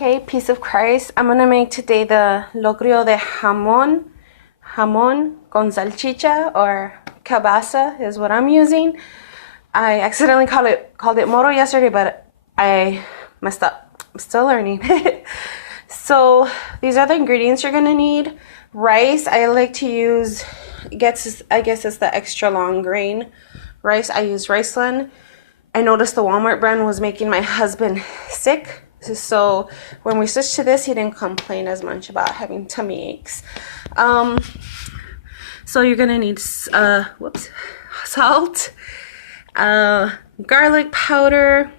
Okay, piece of Christ. I'm gonna make today the Locrio de Jamon. Jamon con salchicha, or kielbasa is what I'm using. I accidentally called it moro yesterday, but I messed up. I'm still learning. So these are the ingredients you're gonna need. Rice, I like to use, I guess it's the extra long grain rice. I use Riceland. I noticed the Walmart brand was making my husband sick. So when we switched to this, he didn't complain as much about having tummy aches. So you're gonna need salt, garlic powder.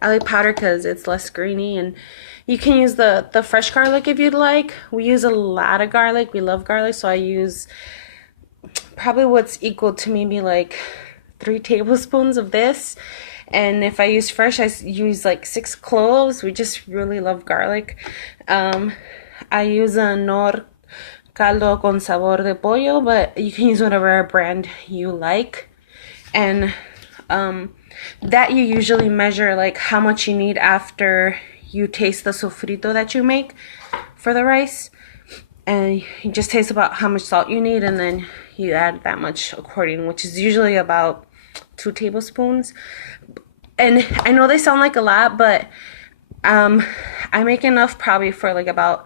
I like powder because it's less grainy, and you can use the fresh garlic if you'd like. We use a lot of garlic. We love garlic, so I use probably what's equal to maybe like 3 tablespoons of this. And if I use fresh, I use like 6 cloves. We just really love garlic. I use a Nor caldo con sabor de pollo, but you can use whatever brand you like. And that you usually measure like how much you need after you taste the sofrito that you make for the rice. And you just taste about how much salt you need, and then you add that much according, which is usually about 2 tablespoons. And I know they sound like a lot, but I make enough probably for like about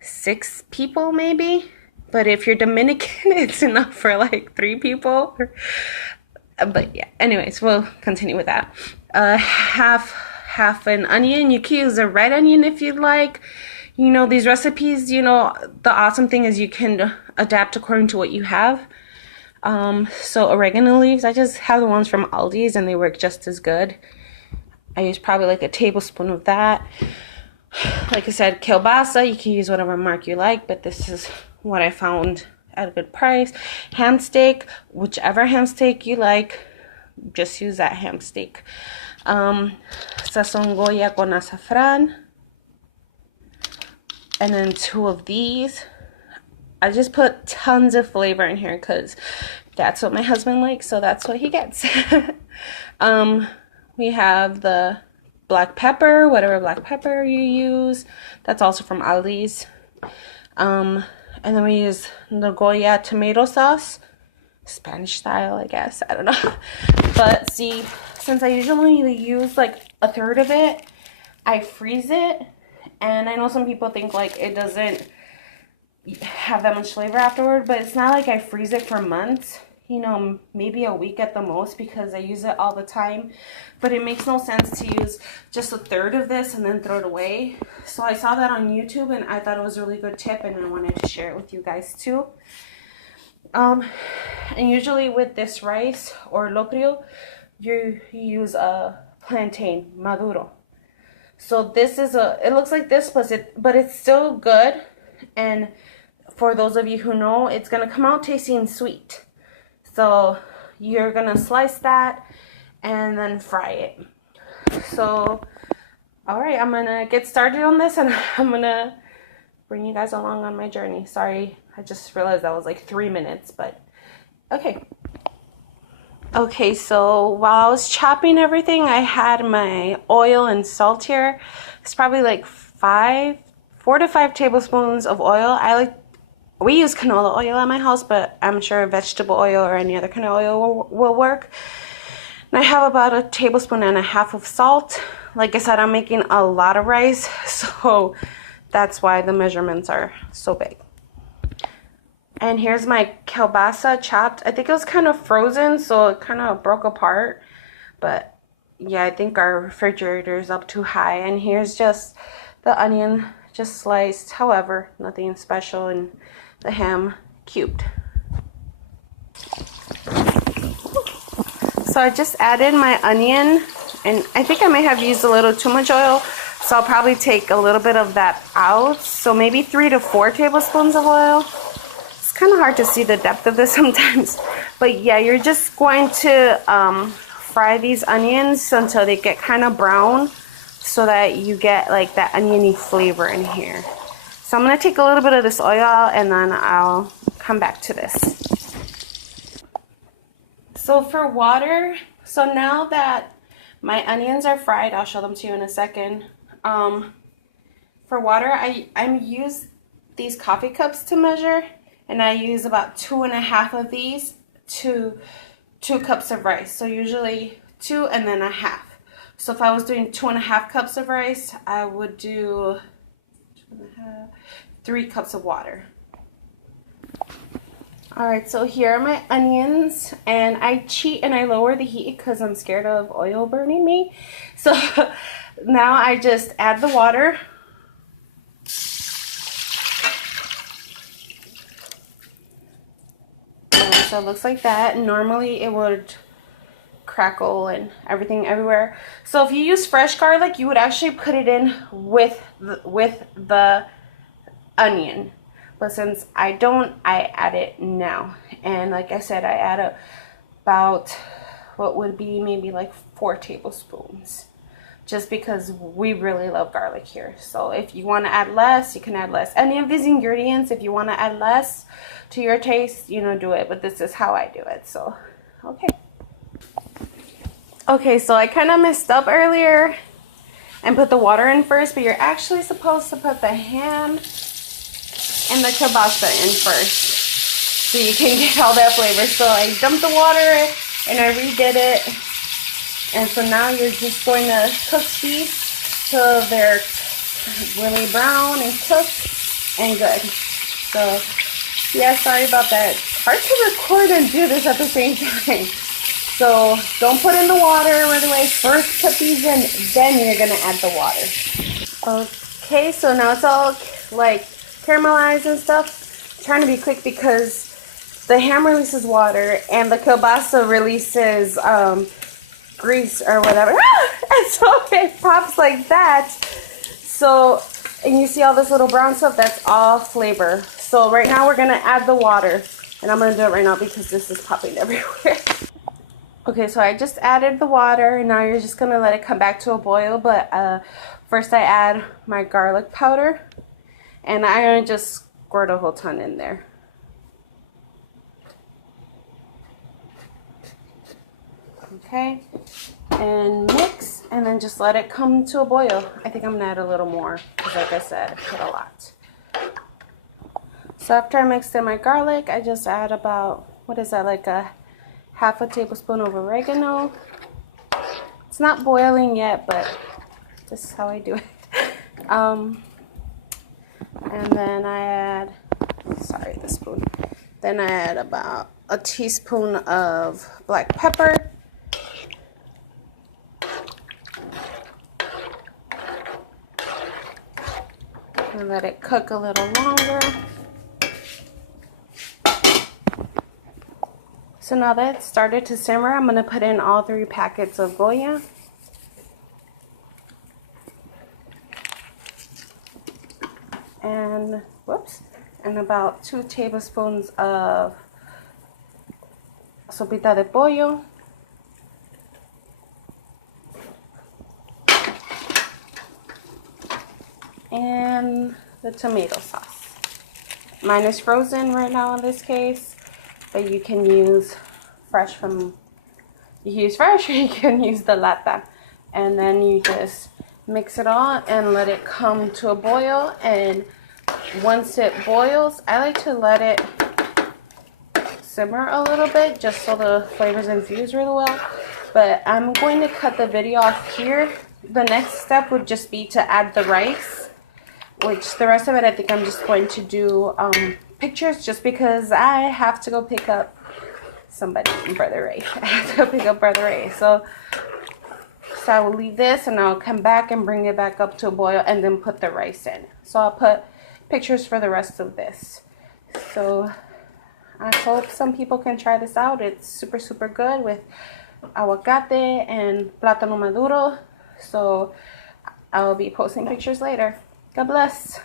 6 people maybe. But if you're Dominican, it's enough for like 3 people. But yeah, anyways, we'll continue with that. Half an onion. You can use a red onion if you'd like. You know, these recipes, you know, the awesome thing is you can adapt according to what you have. So oregano leaves, I just have the ones from Aldi's and they work just as good. I use probably like a tablespoon of that. Like I said, kielbasa, you can use whatever mark you like, but this is what I found at a good price. Ham steak, whichever ham steak you like, just use that ham steak. Sazon Goya con azafran. And then 2 of these. I just put tons of flavor in here because that's what my husband likes, so that's what he gets. We have the black pepper, whatever black pepper you use. That's also from Aldi's. And then we use the Goya tomato sauce. Spanish style, I guess. I don't know. But see, since I usually use like 1/3 of it, I freeze it. And I know some people think like it doesn't have that much flavor afterward, but it's not like I freeze it for months. You know, maybe a week at the most because I use it all the time. But it makes no sense to use just 1/3 of this and then throw it away. So I saw that on YouTube and I thought it was a really good tip, and I wanted to share it with you guys too. And usually with this rice or locrio, you use a plantain maduro. So this is it looks like this, but it's still good. And for those of you who know, it's gonna come out tasting sweet. So you're gonna slice that and then fry it. So, all right, I'm gonna get started on this, and I'm gonna bring you guys along on my journey. Sorry, I just realized that was like 3 minutes, but okay. Okay, so while I was chopping everything, I had my oil and salt here. It's probably like 4 to 5 tablespoons of oil. We use canola oil at my house, but I'm sure vegetable oil or any other kind of oil will work. And I have about 1.5 tablespoons of salt. Like I said, I'm making a lot of rice, so that's why the measurements are so big. And here's my kielbasa chopped. I think it was kind of frozen, so it kind of broke apart. But yeah, I think our refrigerator is up too high. And here's just the onion, just sliced, however, nothing special, and the ham cubed. So I just added my onion, and I think I may have used a little too much oil, so I'll probably take a little bit of that out. So maybe 3 to 4 tablespoons of oil. It's kind of hard to see the depth of this sometimes, but yeah, you're just going to fry these onions until they get kind of brown, so that you get like that oniony flavor in here. So I'm going to take a little bit of this oil out, and then I'll come back to this. So for water, so now that my onions are fried, I'll show them to you in a second. For water, I use these coffee cups to measure, and I use about 2.5 of these to 2 cups of rice. So usually 2 and then a half. So if I was doing 2.5 cups of rice, I would do 3 cups of water. Alright, so here are my onions, and I cheat and I lower the heat because I'm scared of oil burning me. So now I just add the water. So it looks like that. Normally it would crackle and everything everywhere. So if you use fresh garlic, you would actually put it in with the onion. But since I don't, I add it now. And like I said, I add about what would be maybe like 4 tablespoons. Just because we really love garlic here. So if you want to add less, you can add less. Any of these ingredients, if you want to add less to your taste, you know, do it. But this is how I do it. So, okay. Okay, so I kind of messed up earlier and put the water in first, but you're actually supposed to put the ham and the kielbasa in first so you can get all that flavor. So I dumped the water and I redid it. And so now you're just going to cook these till they're really brown and cooked and good. So yeah, sorry about that. It's hard to record and do this at the same time. So don't put in the water right away. First put these in, then you're gonna add the water. Okay, so now it's all like caramelized and stuff. I'm trying to be quick because the ham releases water and the kielbasa releases grease or whatever. And so it pops like that. So, and you see all this little brown stuff, that's all flavor. So right now we're gonna add the water, and I'm gonna do it right now because this is popping everywhere. Okay, so I just added the water, and now you're just gonna let it come back to a boil. But first I add my garlic powder, and I'm gonna just squirt a whole ton in there. Okay, and mix, and then just let it come to a boil. I think I'm gonna add a little more because, like I said, I put a lot. So after I mixed in my garlic, I just add about, what is that, like a half a tablespoon of oregano. It's not boiling yet, but this is how I do it. And then I add, sorry, the spoon. Then I add about a teaspoon of black pepper. And let it cook a little longer. So now that it's started to simmer, I'm going to put in all 3 packets of Goya. And, whoops, and about 2 tablespoons of sopita de pollo. And the tomato sauce. Mine is frozen right now in this case, but you can use fresh from, you can use fresh or you can use the lata. And then you just mix it all and let it come to a boil. And once it boils, I like to let it simmer a little bit just so the flavors infuse really well. But I'm going to cut the video off here. The next step would just be to add the rice, which the rest of it I think I'm just going to do pictures just because I have to go pick up somebody, Brother Ray. I have to go pick up Brother Ray. So I will leave this and I'll come back and bring it back up to a boil and then put the rice in. So I'll put pictures for the rest of this. So I hope some people can try this out. It's super, super good with aguacate and plátano maduro. So I'll be posting pictures later. God bless.